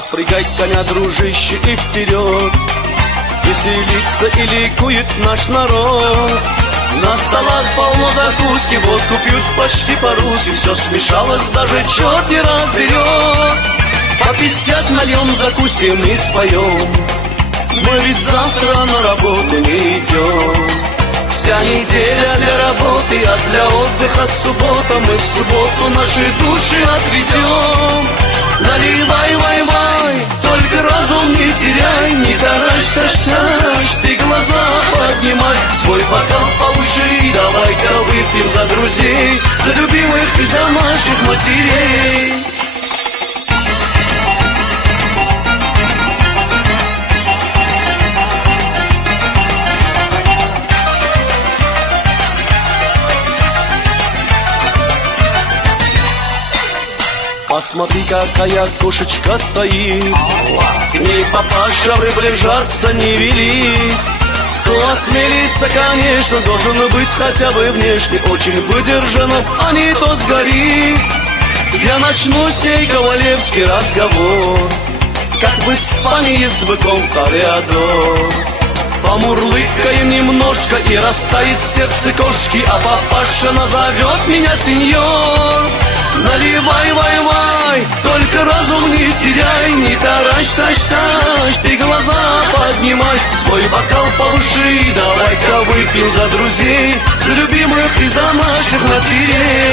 Запрягай коня, дружище, и вперед, веселится и ликует наш народ. На столах полно закуски, водку пьют почти по-русски. Все смешалось, даже черт не разберет. По 50 нальем, закусим и споем. Мы ведь завтра на работу не идем. Вся неделя для работы, а для отдыха суббота. Мы в субботу наши души отведем. Наливай, вай, вай, только разум не теряй. Не таращ, тащ, тащ, ты глаза поднимай. Свой бокал повыше, давай-ка выпьем за друзей, за любимых и за наших матерей. Посмотри, какая кошечка стоит, к ней папаша приближаться не велит. Кто осмелится, конечно, должен быть хотя бы внешне очень выдержанным, а не то сгорит. Я начну с ней кавалерский разговор, как бы с пани языком тореадор. Помурлыкаем немножко, и растает сердце кошки, а папаша назовет меня сеньор. Наливай, вай, вай, только разум не теряй. Не таращ, тащ, тащ, ты глаза поднимай. Свой бокал повыше, давай-ка выпьем за друзей, за любимых и за наших матерей.